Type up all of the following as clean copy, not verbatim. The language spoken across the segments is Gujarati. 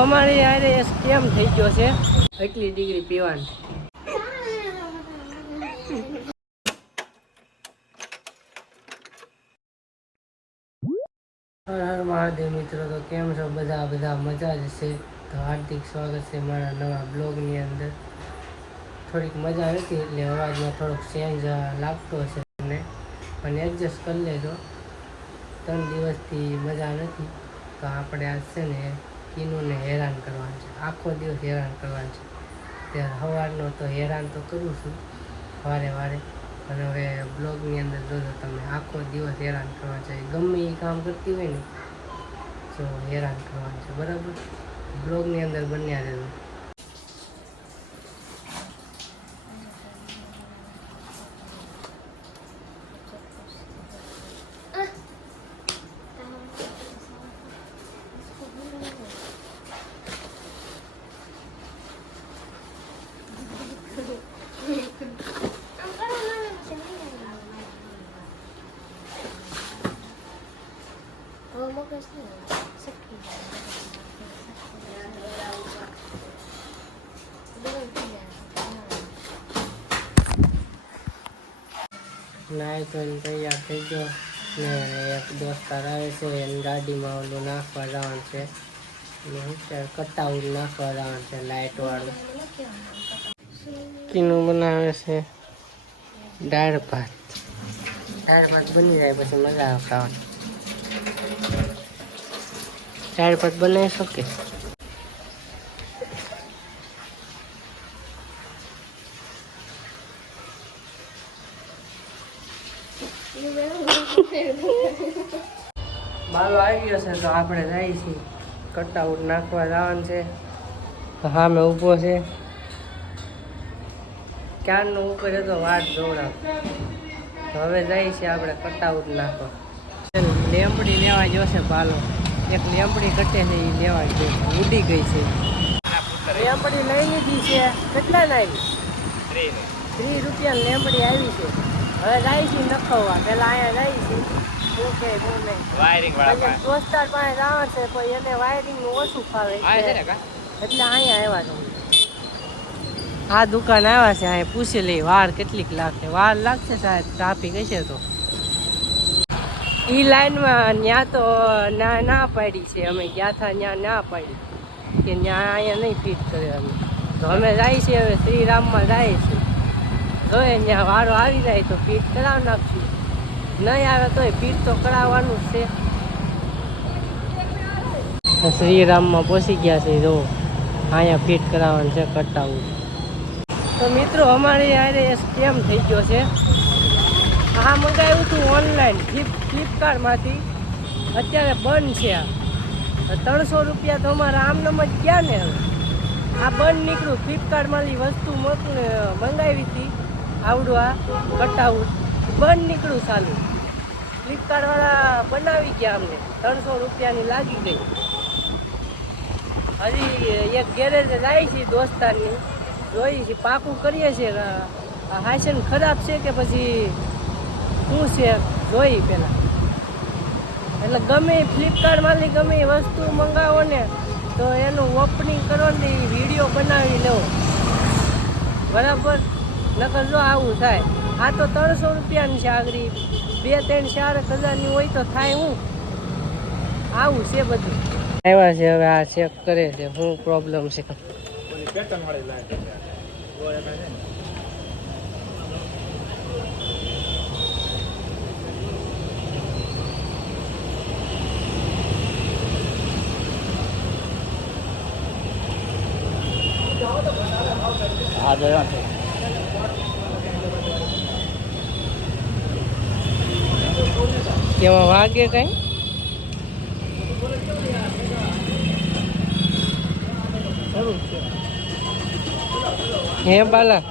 અમારે યાર એ સ્કેમ થઈ ગયો છે એટલી ડિગ્રી પીવાની. હર હર મહાદેવ મિત્રો, તો કેમ છો બધા મજા જ છે. તો હાર્દિક સ્વાગત છે મારા નવા બ્લોગની અંદર. થોડીક મજા નથી એટલે અવાજમાં થોડોક ચેન્જ લાગતો હશે તમને, પણ એડજસ્ટ કરી લેજો. 3 દિવસથી મજા નથી તો આપણે આજ છે ને કિનુને હેરાન કરવાનું છે, આખો દિવસ હેરાન કરવાનું છે. ત્યારે સવારનો તો હેરાન તો કરું છું વારે અને હવે બ્લોગની અંદર જોજો તમે, આખો દિવસ હેરાન કરવાનું છે. ગમે એ કામ કરતી હોય ને તો હેરાન કરવાનું છે, બરાબર. બ્લોગની અંદર બન્યા રહેજો. નાય તો તૈયાર થઈ ગયો ને એક દોસ્તાર આવે છે એની ગાડીમાં ઓલું નાખવા જવાનું છે કટાઉટ નાખવા જવાનું છે લાઇટ વાળું. કીનું બનાવે છે દાળ ભાત બની જાય પછી મજા આવે ખાવાની. દાળ ભાત બનાવી શકે. બાલો આવી ગયો છે તો આપણે જઈએ છીએ કટાઉટ નાખવા જવાનું છે. હા મેં ઊભો છે ક્યારનો ઉપર હતો વાટ જોવડાવ. તો હવે જઈએ છીએ આપણે કટાઉટ નાખવા. લેમ્બડી લેવા જોશે બાલો, એક લેમ્બડી કટે છે એ લેવા ગયો, ઉડી ગઈ છે. લેમ્બડી લઈ લીધી છે. કેટલા ને આવી? 30 રૂપિયા લેમ્બડી આવી છે. હવે જાય છે નખવવા. પેલા અહીંયા જાય છે દોસ્તાર પાસે જવા છે પણ એને વાયરિંગ નું ઓછું ફાવે એટલે અહીંયા આવ્યા છે. આ દુકાન આવ્યા છે, અહીંયા પૂછી લઈ વાર કેટલીક લાગશે. વાર લાગશે સાહેબ, ટ્રાફિક હશે તો. ઈ લાઈનમાં ત્યાં તો ના પાડી છે. અમે ગયા હતા ત્યાં ના પાડી કે ત્યાં અહીંયા નહીં ફિટ કરે અમે. તો અમે જાય છીએ હવે શ્રીરામમાં જાય છે. જોઈએ ત્યાં વારો આવી જાય તો ફિટ કરાવી નાખશું, નહીં આવે તો ફિટ તો કરાવવાનું જ છે. શ્રીરામમાં પહોંચી ગયા છે. જો અહીંયા ફિટ કરાવવાનું છે કટાવું. તો મિત્રો અમારે યારે સ્કેમ થઈ ગયો છે. આ મંગાવ્યું હતું ઓનલાઈન ફ્લિપકાર્ટમાંથી, અત્યારે બંધ છે. 300 રૂપિયા તો અમારા આમનામ જ ગયા ને. હવે આ બંધ નીકળ્યું. ફ્લિપકાર્ટમાંથી વસ્તુ મંગાવી હતી આવડું આ કટાઉટ, બંધ નીકળ્યું ચાલુ. ફ્લિપકાર્ટવાળા બનાવી ગયા અમને, 300 રૂપિયાની લાગી ગઈ. હજી એક ગેરેજે જાય છે દોસ્તારની, જોઈએ છે પાકું કરીએ છીએ હાસન ખરાબ છે કે પછી શું છે જોઈ પેલા. એટલે ગમે ફ્લિપકાર્ટમાંથી ગમે વસ્તુ મંગાવો ને તો એનું ઓપનિંગ કરો ને વિડીયો બનાવી લેવો, બરાબર. નકર જો આવું થાય. આ તો 300 રૂપિયાની છે, આગળ 2-3-4 હજારની હોય તો થાય. હું આવું છે બધું. આવ્યા છે હવે આ ચેક કરે છે શું પ્રોબ્લેમ છે. કેવા વાગે કઈ હે બાલા?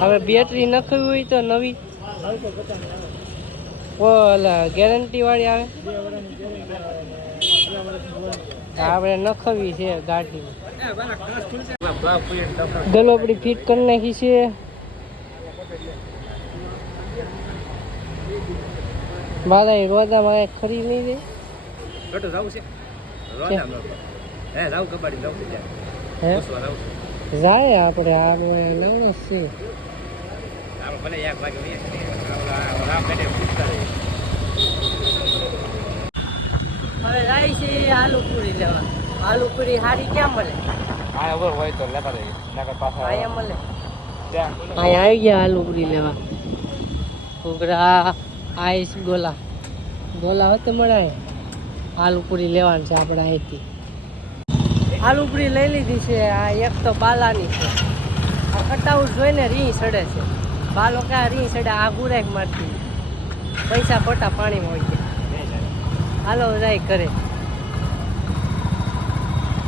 હવે બેટરી નખવી હોય તો નવી ઓલા ગેરંટી વાળી આવે, આપણે નખવી છે ગાડી. ગલોપડી ફિટ કરી નાખી છે. બાલા રોદામાં ખરી નહીં દે. રાવ કબાડી રાવ છે હે પૂછવા રાવ જાય આપણે આનો લેવડો છે આમ ભલે એક વાગે રામ બેઠે પૂછતા રહે હવે જાય છે આલુ પૂરી લેવા આલુ પૂરી હારી ક્યાં મળે હા over હોય તો લેતા રહી નકર પાછા અહીંયા મળે ત્યાં અહીંયા આવી ગયા આલુ પૂરી લેવા ઘૂઘરા આઈસ ગોલા ગોલા હોતે મળે આલુ પૂરી લેવાની છે આપણે અહીંથી આલુ પૂરી લઈ લીધી છે આ એક તો બાલાની છે આ કટાવું જોઈને રીં સડે છે બાલો ક્યાં રીં સડે આ ગુરાક મારતી પૈસા ખોટા પાણીમાં હોય છે હાલો જાય કરે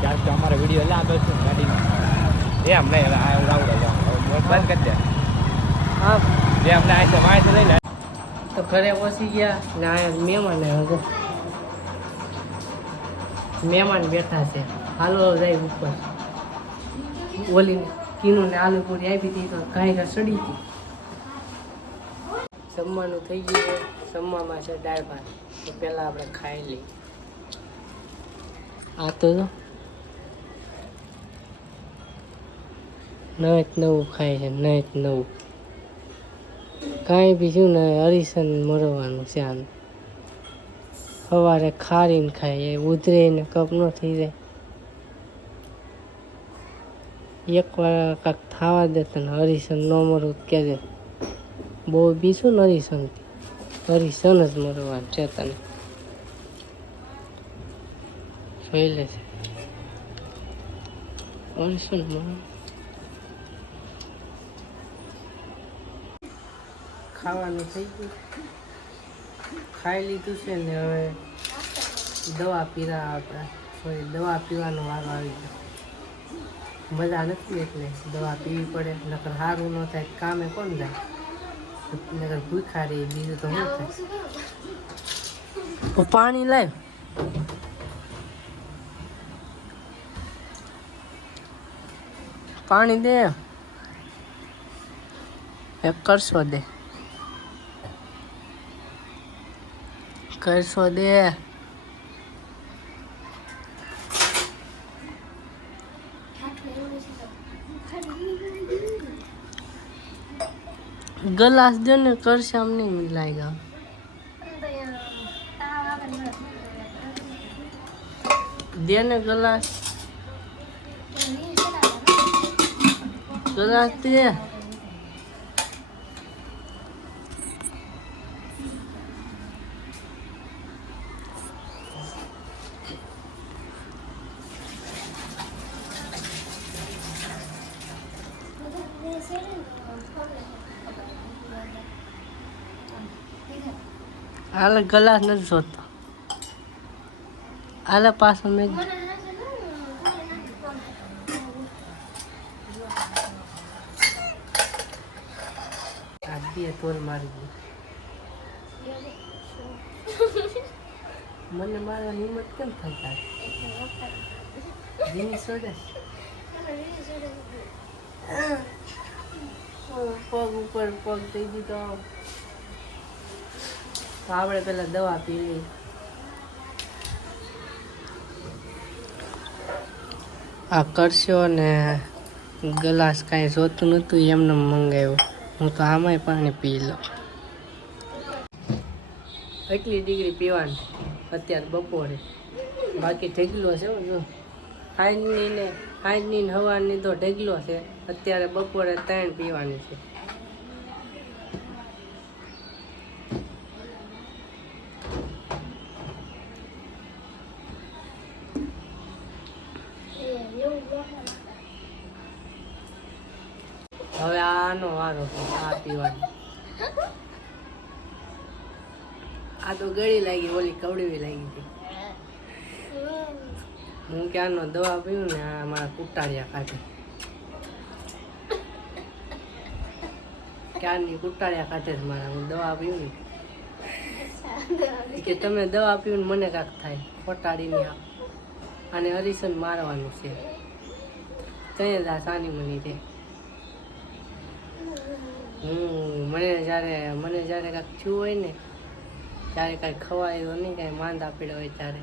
ત્યાં તો અમારો વિડીયો લાંબો છે ગાડીનો એમ નહીં રાવ બંધ કરી દે હા જે અમને આ માહિતી લઈ લે તો ઘરે પહોંચી ગયા ને અહીંયા મહેમાન હતો મહેમાન બેઠા છે હાલો જાય ઉપર ઓલી કીનું ને આલુ પૂરી આપી હતી તો કાંઈ સડી હતી જમવાનું થઈ ગયું છે જમવામાં છે દાળ ભાત તો પહેલાં આપણે ખાઈ લઈએ આ તો નવે નવું ખાય છે નવે નવું કાંઈ બીજું ને હરીસન મરવાનું છે આનું સવારે ખારીને ખાય એ ઉધરે ને કપ ન થઈ જાય એક વાર કાંક થવા દે તને હરીસન ન મરવું કહેજે બહુ બીજું ને હરીસનથી હરીસન જ મરવાનું છે તને જોઈ લે છે હરીસન મરવાનું ખાવાનું થઈ ગયું ખાઈ લીધું છે ને હવે દવા પીવા આપણે સોરી દવા પીવાનો વારો આવી ગયો મજા નથી એટલે દવા પીવી પડે નકર સારું ન થાય કામે કોણ જાય નકર ભૂખા રહી બીજું તો શું થાય પાણી લાવ પાણી દે એક કરશો દે કરશો દે ગલાસ દે ને કરશે આમ નહીં લાગ્યા દે ને ગલાસ ગલાસ દે હાલે ગલાસ નથી જોતો હાલે પાછો મેં બે તોલ મારી ગઈ મને મારા હિંમત કેમ થતા જીની સોડે પગ ઉપર પગ થઈ દીધો તો આપણે પેલા દવા પી લઈ આ કરશો ને ગ્લાસ કાંઈ જોતું નહોતું એમને મંગાવ્યું હું તો આમાંય પાણી પી લઉં એટલી ડિગ્રી પીવાની અત્યારે બપોરે બાકી ઢગલો છે જો હાઈની ને હવાની તો ઢગલો છે અત્યારે બપોરે 3 પીવાની છે હવે આનો વારો આ પીવાની આ તો ગળી લાગી ઓલી કવડી લાગી હતી હું ક્યારનો દવા પીવું ને આ મારા કુટાળિયા કાઢે ક્યારની કુટાળિયા કાઢે છે મારા હું દવા પીવું ને કે તમે દવા પીવું મને કાંક થાય ખોટાડીને આને હરીસન મારવાનું છે ત્યાં જ આ સાની મની છે મને જ્યારે કાંઈક થયું હોય ને ત્યારે કાંઈ ખવાય તો નહીં કાંઈ માંદા પડ્યા હોય ત્યારે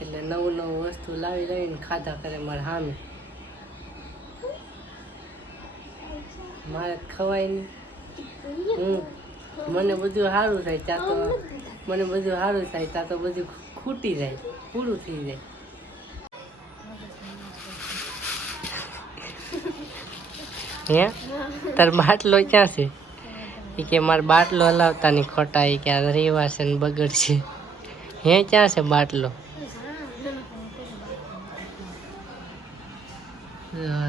એટલે નવું નવું વસ્તુ લાવીને ખાધા કરે મારે સામે. મારે ખવાય નહીં. મને બધું સારું થાય ત્યાં તો બધું ખૂટી જાય, પૂરું થઈ જાય. હે તાર બાટલો ક્યાં છે? એ કે મારે બાટલો હલાવતા ની ખોટા, એ કે આ રવિવાર છે ને બગડશે. હે ક્યાં છે બાટલો?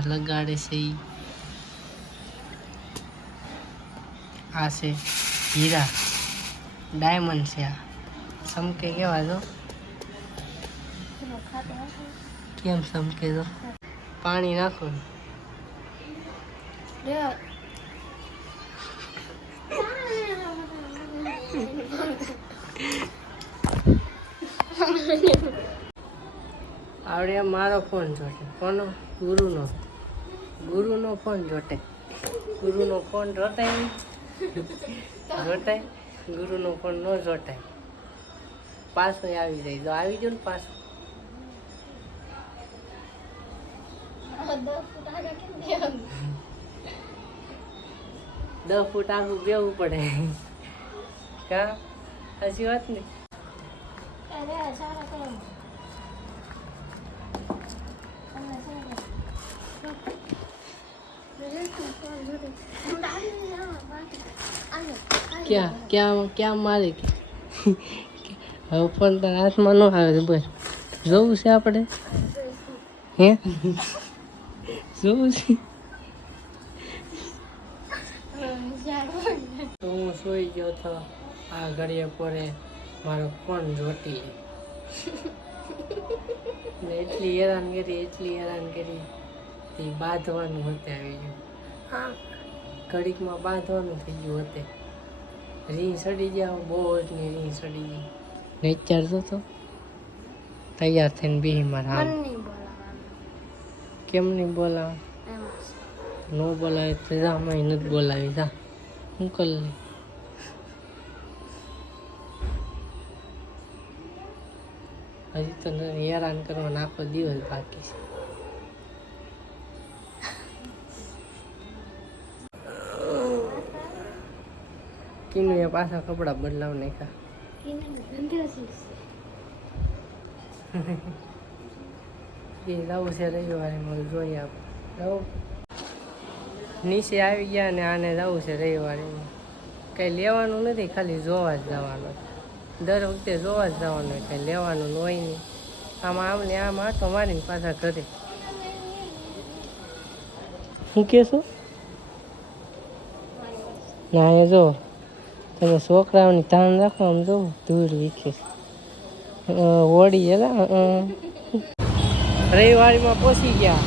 લગાડે છે ઈ. આ છે હીરા, ડાયમંડ છે. આ ચમકે કેવા જો, કેમ ચમકે જો. પાણી નાખો ને. આવડે મારો ફોન જોટે. કોનો? ગુરુનો ફોન જોટે. ગુરુનો ફોન જોટાય નહીં. જોટાય? ગુરુનો ફોન ન જોટાય. પાછો આવી જાય. જો આવી ગયો ને પાછો. 10 ફૂટ આગું બેવું પડે. કા હસી વાત ને. ક્યાં મારે કે હવે ફોન તારા હાથમાં ન આવે. બસ જોવું છે આપણે. હે જોવું છે. તો હું સૂઈ ગયો તો આ ઘડીએ પોરે મારો ફોન જોટી લે. એટલી હેરાન કરી તે બાંધવાનું હોતે આવી ગયું. હા ઘડીકમાં બાંધવાનું થઈ ગયું હોતે. રીંગ સડી ગયા, બહુ ની રીંગ સડી ગઈ. નેચર તો તૈયાર થઈને બી મારા કેમ નહીં બોલાવે? ન બોલાવે તો જામાં નથી બોલાવી. જા હું કર લે. હજી તો હેરાન કરવાનો આખો દિવસ બાકી છે. કિનું એ પાછા કપડા બદલાવ નાખ્યા. એ લાવું છે રવિવારે, મને જોઈએ આપણે. નીચે આવી ગયા ને આને જવું છે રવિવારે. કંઈ લેવાનું નથી, ખાલી જોવા જ જવાનું. દર વખતે જોવા જ જવાનું હોય, કંઈ લેવાનું હોય નહીં. આમ આટો મારીને પાછા ઘરે. શું કહેશો? ના એ જો તમે છોકરાઓની ધ્યાન રાખો. આમ જો ધૂળ વીખે હોળી એલા. રવિવારીમાં પહોંચી ગયા.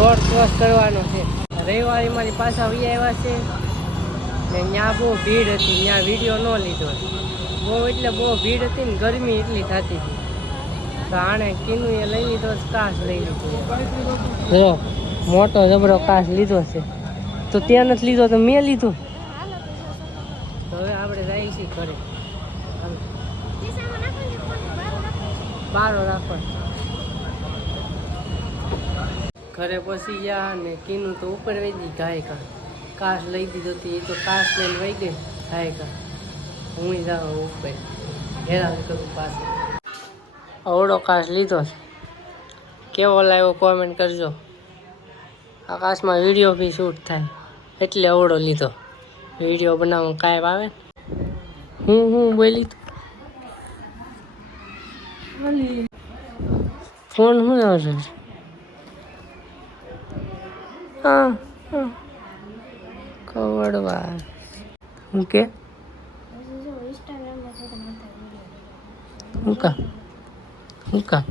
રોડ ક્રોસ કરવાનો છે. રવિવારીમાંથી પાછા વી આવ્યા છે ને ત્યાં બહુ ભીડ હતી. ત્યાં વિડીયો ન લીધો. બહુ ભીડ હતી ને ગરમી એટલી થતી હતી. તો આણે કીનું એ લઈ લીધો, કાચ લઈ લીધો. જો મોટો જબરો કાચ લીધો છે. તો ત્યાં નથી લીધો તો મેં લીધો. તો હવે આપણે જઈએ છીએ ઘરે. બારો રાખો. ઘરે પહોંચી ગયા ને કીનું તો ઉપર વહી ગઈ ગાયકા. કાચ લઈ દીધો હતી. એ તો કાચ લઈને વહી ગઈ ગાયકા. હું જાઉં ઉપર હેરાન કરું પાછું. અવળો કાચ લીધો છે. કેવો લાવ્યો કોમેન્ટ કરજો. આકાશમાં વિડીયો બી શૂટ થાય એટલે અવળો લીધો. વિડીયો બનાવવાનું કાંઈ આવે. હું બોલી ફોન શું આવશે? હા કવડવા હું કે હું કા